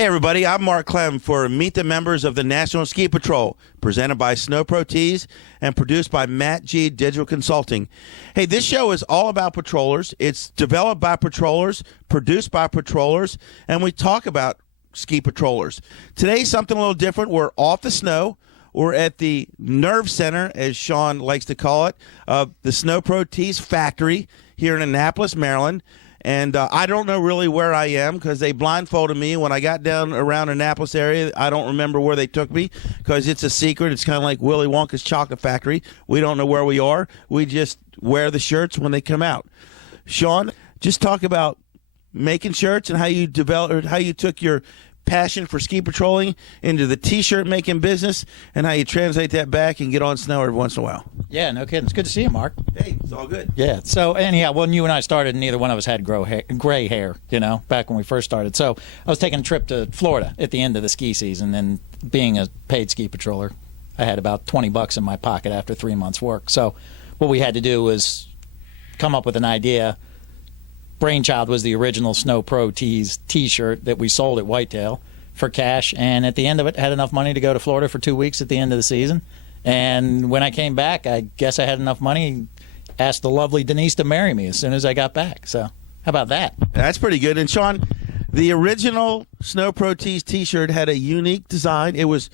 Hey everybody, I'm Mark Clem for Meet the Members of the National Ski Patrol, presented by SnowPro Tees and produced by Matt G Digital Consulting. Hey, this show is all about patrollers. It's developed by patrollers, produced by patrollers, and we talk about ski patrollers. Today, something a little different. We're off the snow. We're at the Nerve Center, as Sean likes to call it, of the SnowPro Tees factory here in Annapolis, Maryland. And I don't know really where I am because they blindfolded me when I got down around Annapolis area. I don't remember where they took me because it's a secret. It's kind of like Willy Wonka's chocolate factory. We don't know where we are. We just wear the shirts when they come out. Sean, just talk about making shirts and how you developed, how you took your passion for ski patrolling into the T-shirt making business and how you translate that back and get on snow every once in a while. Yeah, no kidding. It's good to see you, Mark. Hey, it's all good. Yeah. So anyhow, when you and I started, neither one of us had gray hair, back when we first started. So I was taking a trip to Florida at the end of the ski season, and being a paid ski patroller, I had about $20 in my pocket after 3 months' work. So what we had to do was come up with an idea. Brainchild was the original SnowPro Tees T-shirt that we sold at Whitetail for cash, and at the end of it, had enough money to go to Florida for 2 weeks at the end of the season. And when I came back, I guess I had enough money. Asked the lovely Denise to marry me as soon as I got back. So how about that? That's pretty good. And Sean, the original SnowPro Tees T-shirt had a unique design. It was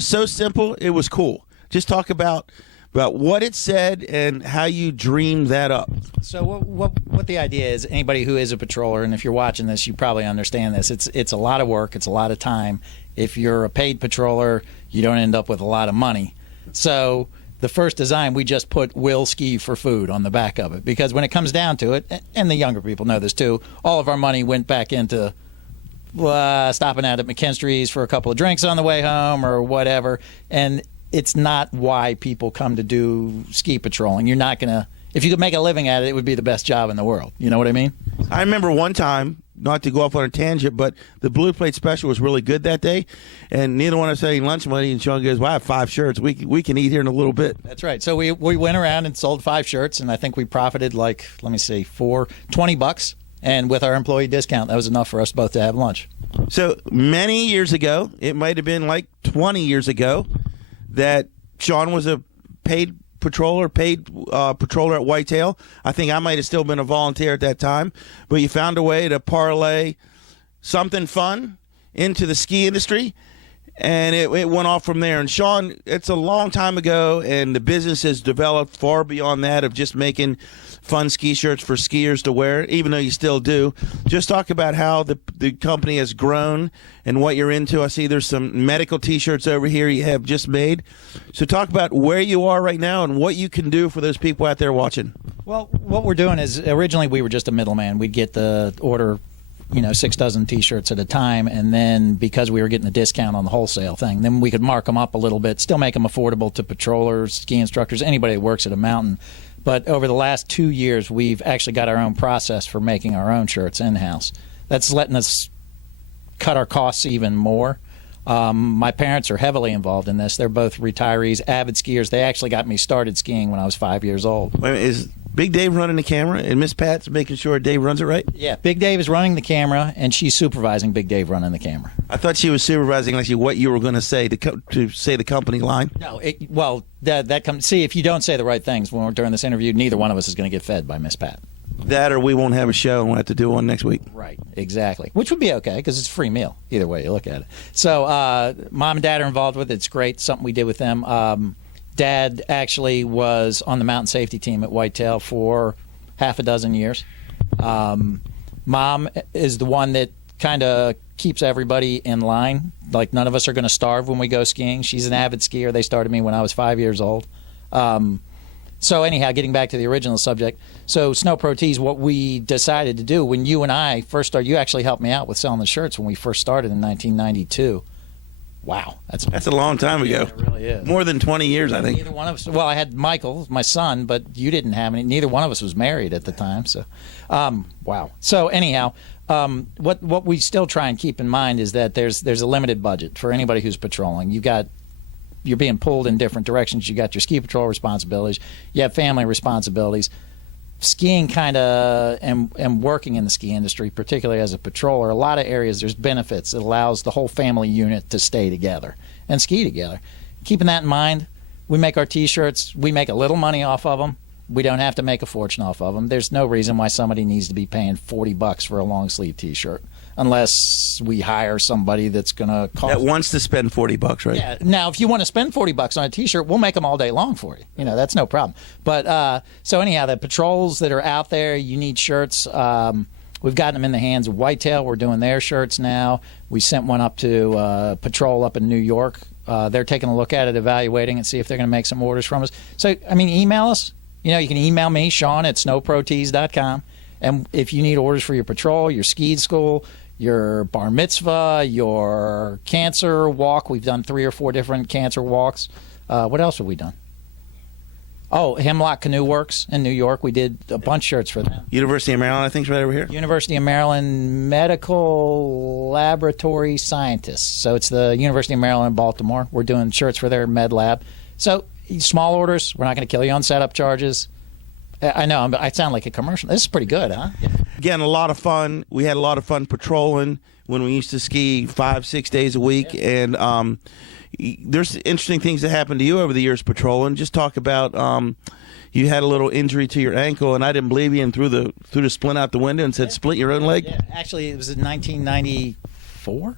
so simple. It was cool. Just talk about what it said and how you dreamed that up. So what the idea is, anybody who is a patroller, and if you're watching this, you probably understand this. It's a lot of work. It's a lot of time. If you're a paid patroller, you don't end up with a lot of money. So the first design, we just put "Will Ski for Food" on the back of it, because when it comes down to it, and the younger people know this too, all of our money went back into stopping out at McKinstry's for a couple of drinks on the way home or whatever. And it's not why people come to do ski patrolling. You're not going to, if you could make a living at it, it would be the best job in the world. You know what I mean? I remember one time, not to go off on a tangent, but the Blue Plate Special was really good that day, and neither one of us had any lunch money, and Sean goes, well, I have 5 shirts. We can eat here in a little bit. That's right. So we went around and sold 5 shirts, and I think we profited like, let me see, $20. And with our employee discount, that was enough for us both to have lunch. So many years ago, it might have been like 20 years ago, that Sean was a paid patroller at Whitetail. I think I might have still been a volunteer at that time, but you found a way to parlay something fun into the ski industry, and it went off from there. And Sean, it's a long time ago, and the business has developed far beyond that of just making fun ski shirts for skiers to wear, even though you still do. Just talk about how the company has grown and what you're into. I see there's some medical T-shirts over here you have just made. So talk about where you are right now and what you can do for those people out there watching. Well, what we're doing is, originally we were just a middleman. We'd get the order, 6 dozen T-shirts at a time, and then because we were getting a discount on the wholesale thing, then we could mark them up a little bit, still make them affordable to patrollers, ski instructors, anybody that works at a mountain. But over the last 2 years, we've actually got our own process for making our own shirts in-house. That's letting us cut our costs even more. My parents are heavily involved in this. They're both retirees, avid skiers. They actually got me started skiing when I was 5 years old. Wait a minute, is Big Dave running the camera and Miss Pat's making sure Dave runs it right? Yeah, Big Dave is running the camera, and she's supervising Big Dave running the camera. I thought she was supervising actually what you were going to say to say the company line. No, that comes. See, if you don't say the right things during this interview, neither one of us is going to get fed by Miss Pat. That or we won't have a show and we'll have to do one next week. Right, exactly. Which would be okay because it's a free meal either way you look at it. So Mom and Dad are involved with it. It's great, something we did with them. Dad actually was on the mountain safety team at Whitetail for half a dozen years. Mom is the one that kind of keeps everybody in line. Like, none of us are going to starve when we go skiing. She's an avid skier. They started me when I was 5 years old. So anyhow, getting back to the original subject, so SnowPro Tees, what we decided to do when you and I first started, you actually helped me out with selling the shirts when we first started in 1992. Wow, that's a long time ago. Yeah, it really is. More than 20 years, I think. Neither one of us. Well, I had Michael, my son, but you didn't have any. Neither one of us was married at the time. So, wow. So anyhow, what we still try and keep in mind is that there's a limited budget for anybody who's patrolling. You're being pulled in different directions. You got your ski patrol responsibilities. You have family responsibilities. skiing kind of and working in the ski industry, particularly as a patroller, a lot of areas there's benefits. It allows the whole family unit to stay together and ski together. Keeping that in mind, we make our T-shirts. We make a little money off of them. We don't have to make a fortune off of them. There's no reason why somebody needs to be paying $40 for a long sleeve T-shirt, unless we hire somebody that's going to cost. That wants to spend $40, right? Yeah. Now, if you want to spend $40 on a T-shirt, we'll make them all day long for you. You know, that's no problem. But so anyhow, the patrols that are out there, you need shirts. We've gotten them in the hands of Whitetail. We're doing their shirts now. We sent one up to Patrol up in New York. They're taking a look at it, evaluating it, see if they're going to make some orders from us. So, I mean, email us. You know, you can email me, Sean, at snowprotees.com. And if you need orders for your patrol, your ski school, your bar mitzvah, your cancer walk, we've done 3 or 4 different cancer walks. What else have we done? Oh, Hemlock Canoe Works in New York. We did a bunch of shirts for them. University of Maryland, I think, is right over here. University of Maryland Medical Laboratory Scientists. So it's the University of Maryland in Baltimore. We're doing shirts for their med lab. So small orders. We're not going to kill you on setup charges. I know, I sound like a commercial. This is pretty good, huh? Again, a lot of fun. We had a lot of fun patrolling when we used to ski 5-6 days a week. Yeah. And there's interesting things that happened to you over the years patrolling. Just talk about you had a little injury to your ankle, and I didn't believe you, and threw the splint out the window and said, "Split your own leg." Yeah, actually, it was in 1994,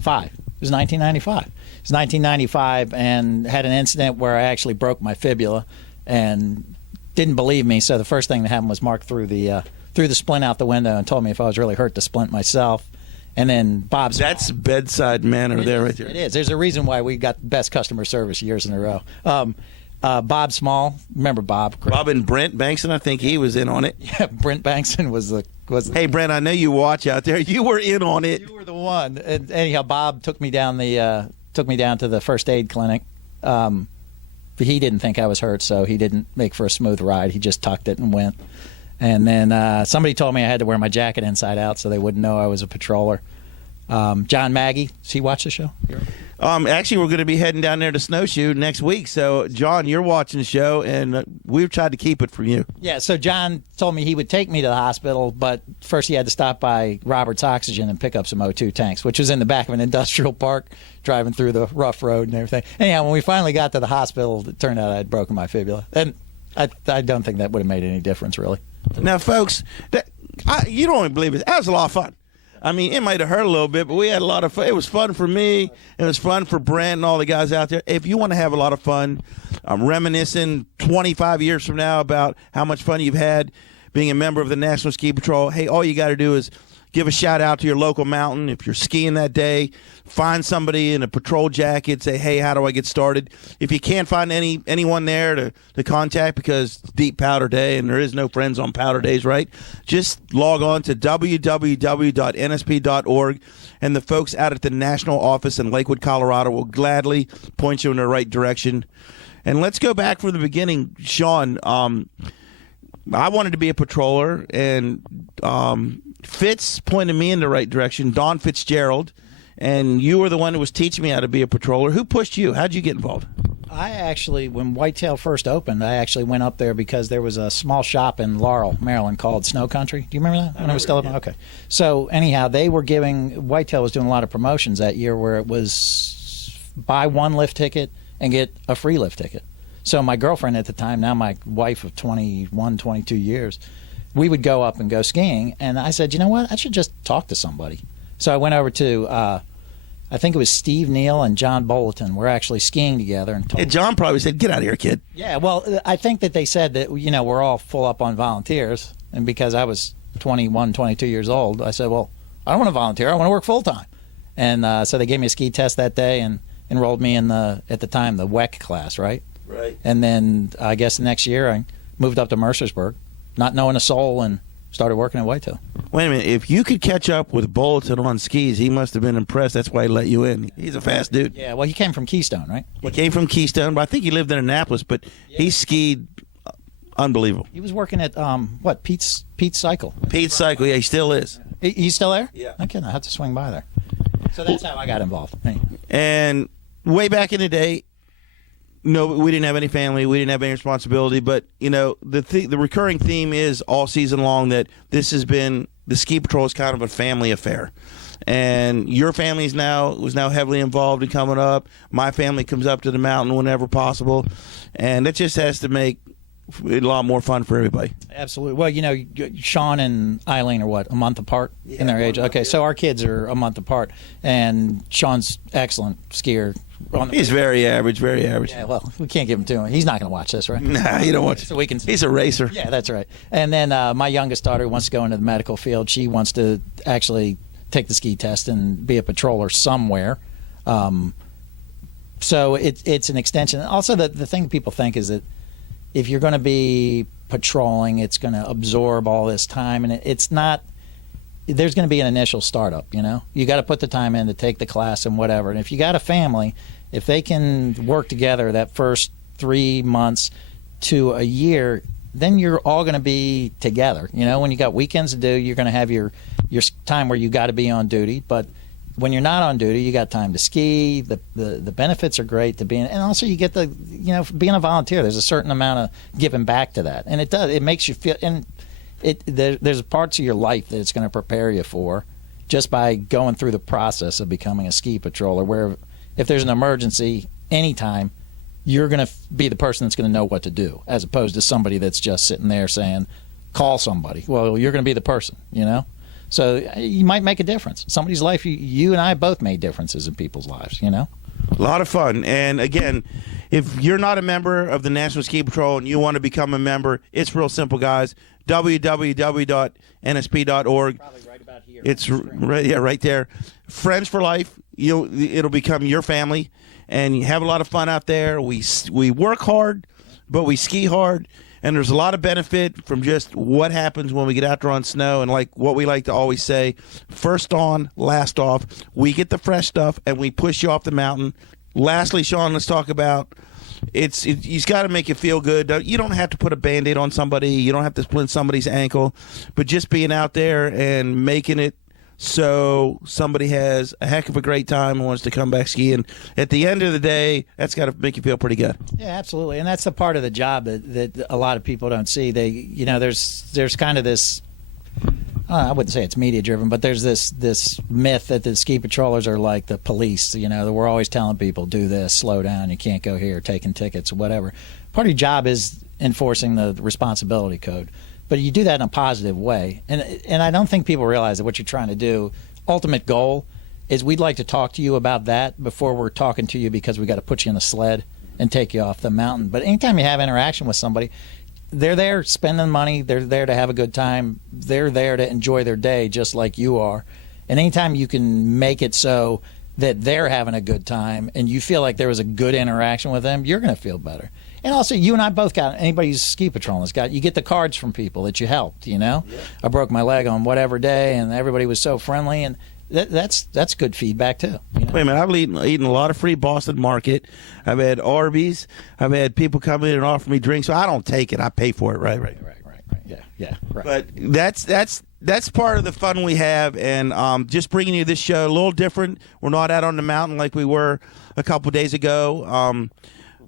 5. It was 1995. It was 1995, and had an incident where I actually broke my fibula, and didn't believe me. So the first thing that happened was Mark threw the splint out the window and told me if I was really hurt to splint myself. And then Bob's That's bedside manner there, right there. It is. There's a reason why we got best customer service years in a row. Bob Small, remember Bob? Bob and Brent Bankson, I think he was in on it. Yeah, Brent Bankson was. Hey, Brent, I know you watch out there. You were in on it. You were the one. And anyhow, Bob took me down to the first aid clinic. But he didn't think I was hurt, so he didn't make for a smooth ride. He just tucked it and went. And then somebody told me I had to wear my jacket inside out so they wouldn't know I was a patroller. John Maggie, does he watch the show? Actually, we're going to be heading down there to Snowshoe next week. So, John, you're watching the show, and we've tried to keep it from you. Yeah, so John told me he would take me to the hospital, but first he had to stop by Robert's Oxygen and pick up some O2 tanks, which was in the back of an industrial park, driving through the rough road and everything. Anyhow, when we finally got to the hospital, it turned out I'd broken my fibula. And I don't think that would have made any difference, really. Now, folks, you don't even believe it. That was a lot of fun. I mean, it might have hurt a little bit, but we had a lot of fun. It was fun for me. It was fun for Brent and all the guys out there. If you want to have a lot of fun, reminiscing 25 years from now about how much fun you've had being a member of the National Ski Patrol, hey, all you got to do is give a shout out to your local mountain. If you're skiing that day, find somebody in a patrol jacket, say, hey, how do I get started? If you can't find anyone there to contact because it's Deep Powder Day and there is no friends on Powder Days, right? Just log on to www.nsp.org, and the folks out at the national office in Lakewood, Colorado will gladly point you in the right direction. And let's go back from the beginning. Sean, I wanted to be a patroller, and Fitz pointed me in the right direction, Don Fitzgerald, and you were the one who was teaching me how to be a patroller. Who pushed you? How'd you get involved? I actually, when Whitetail first opened, I actually went up there because there was a small shop in Laurel, Maryland called Snow Country. Do you remember that? When it was still open? Yeah. Okay. So anyhow, they were Whitetail was doing a lot of promotions that year where it was buy one lift ticket and get a free lift ticket. So my girlfriend at the time, now my wife of 21, 22 years, we would go up and go skiing, and I said, you know what, I should just talk to somebody. So I went over to, I think it was Steve Neal and John Bolton. We're actually skiing together. And Hey, John probably said, get out of here, kid. Yeah, well, I think that they said that, we're all full up on volunteers, and because I was 21, 22 years old, I said, well, I don't want to volunteer. I want to work full-time. And so they gave me a ski test that day and enrolled me in at the time, the WEC class, right? Right. And then I guess the next year I moved up to Mercersburg, not knowing a soul, and started working at Whitetail. Wait a minute. If you could catch up with Bulletin on skis, he must have been impressed. That's why he let you in. He's a fast dude. Yeah, well, he came from Keystone, right? He came from Keystone, but I think he lived in Annapolis, but he skied unbelievable. He was working at, Pete's Cycle. Pete's Cycle, yeah, he still is. He's still there? Yeah. Okay, I have to swing by there. So that's how I got involved. Hey. And way back in the day, No, we didn't have any family. We didn't have any responsibility. But, the recurring theme is all season long that this has been, the ski patrol is kind of a family affair. And your family was now heavily involved in coming up. My family comes up to the mountain whenever possible. And it just has to make a lot more fun for everybody. Absolutely. Well, Sean and Eileen are what, a month apart in their age? Okay, so our kids are a month apart. And Sean's excellent skier. He's very average, very average. Yeah, well, we can't give him to him. He's not going to watch this, right? Nah, you don't watch. So we can. He's a racer. Yeah, that's right. And then my youngest daughter wants to go into the medical field. She wants to actually take the ski test and be a patroller somewhere. So it's an extension. Also, the thing people think is that if you're going to be patrolling, it's going to absorb all this time, and it's not. There's going to be an initial startup, You got to put the time in to take the class and whatever. And if you got a family, if they can work together that first 3 months to a year, then you're all going to be together. When you got weekends to do, you're going to have your time where you got to be on duty. But when you're not on duty, you got time to ski. The benefits are great to being, and also you get being a volunteer. There's a certain amount of giving back to that, and it makes you feel and. There's parts of your life that it's going to prepare you for just by going through the process of becoming a ski patroller, where if there's an emergency anytime, you're going to be the person that's going to know what to do, as opposed to somebody that's just sitting there saying, call somebody. Well, you're going to be the person, So you might make a difference. Somebody's life, you and I both made differences in people's lives, A lot of fun. And again, if you're not a member of the National Ski Patrol and you want to become a member, it's real simple, guys. www.nsp.org. Probably right about here. It's right there. Friends for life. It'll become your family, and you have a lot of fun out there. We work hard, but we ski hard, and there's a lot of benefit from just what happens when we get out there on snow. And like what we like to always say, first on, last off. We get the fresh stuff, and we push you off the mountain. Lastly, Sean, let's talk about. You've got to make you feel good. You don't have to put a Band-Aid on somebody. You don't have to splint somebody's ankle. But just being out there and making it so somebody has a heck of a great time and wants to come back skiing. At the end of the day, that's got to make you feel pretty good. Yeah, absolutely. And that's the part of the job that a lot of people don't see. There's kind of this, I wouldn't say it's media driven, but there's this myth that the ski patrollers are like the police. That we're always telling people, do this, slow down, you can't go here, taking tickets, whatever. Part of your job is enforcing the responsibility code, but you do that in a positive way. And I don't think people realize that what you're trying to do, ultimate goal, is we'd like to talk to you about that before we're talking to you because we got to put you in the sled and take you off the mountain. But anytime you have interaction with somebody, they're there spending money. They're there to have a good time. They're there to enjoy their day just like you are. And anytime you can make it so that they're having a good time and you feel like there was a good interaction with them, you're going to feel better. And also, you and I both got, anybody who's ski patrolling has got, you get the cards from people that you helped, Yeah. I broke my leg on whatever day and everybody was so friendly, and that's good feedback too. Wait a minute, I've eaten a lot of free Boston Market. I've had Arby's. I've had people come in and offer me drinks. So I don't take it. I pay for it. Right. Yeah. Right. But that's part of the fun we have, and just bringing you this show a little different. We're not out on the mountain like we were a couple of days ago,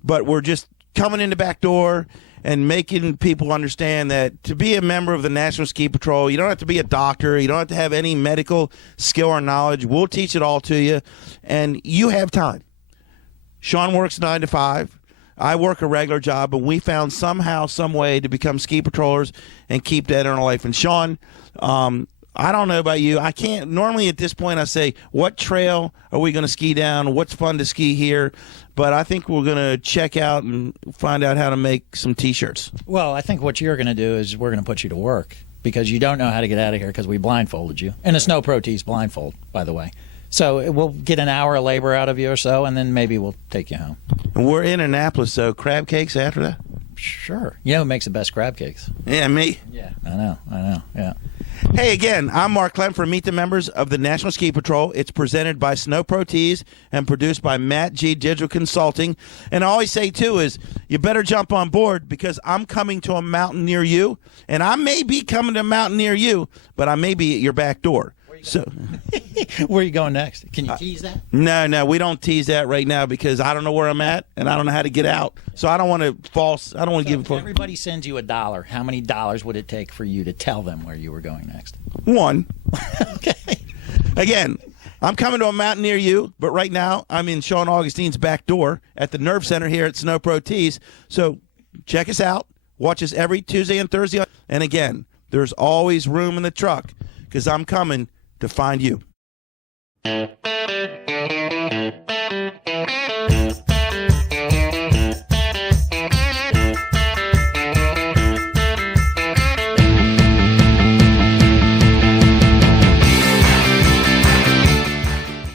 but we're just coming in the back door and making people understand that to be a member of the National Ski Patrol, you don't have to be a doctor. You don't have to have any medical skill or knowledge. We'll teach it all to you, and you have time. Sean works 9 to 5. I work a regular job, but we found somehow, some way to become ski patrollers and keep that in our life. And Sean, I don't know about you. I can't normally at this point I say, what trail are we going to ski down? What's fun to ski here? But I think we're going to check out and find out how to make some T-shirts. Well, I think what you're going to do is we're going to put you to work because you don't know how to get out of here because we blindfolded you. And it's no Pro Tees blindfold, by the way. So we'll get an hour of labor out of you or so, and then maybe we'll take you home. And we're in Annapolis, so crab cakes after that? Sure. You know who makes the best crab cakes? Yeah, me. Yeah, I know, yeah. Hey, again, I'm Mark Clem for Meet the Members of the National Ski Patrol. It's presented by Snow Pro Tees and produced by Matt G. Digital Consulting. And I always say, too, is you better jump on board because I'm coming to a mountain near you, and I may be coming to a mountain near you, but I may be at your back door. So, Where are you going next? Can you tease that? no, we don't tease that right now because I don't know where I'm at and I don't know how to get out. So I don't want to I don't want to give. If everybody sends you $1, how many dollars would it take for you to tell them where you were going next? One. Okay. Again, I'm coming to a mountain near you, but right now I'm in Sean Augustine's back door at the Nerve Center here at Snow Pro Tees. So check us out. Watch us every Tuesday and Thursday. And again, there's always room in the truck because I'm coming to find you.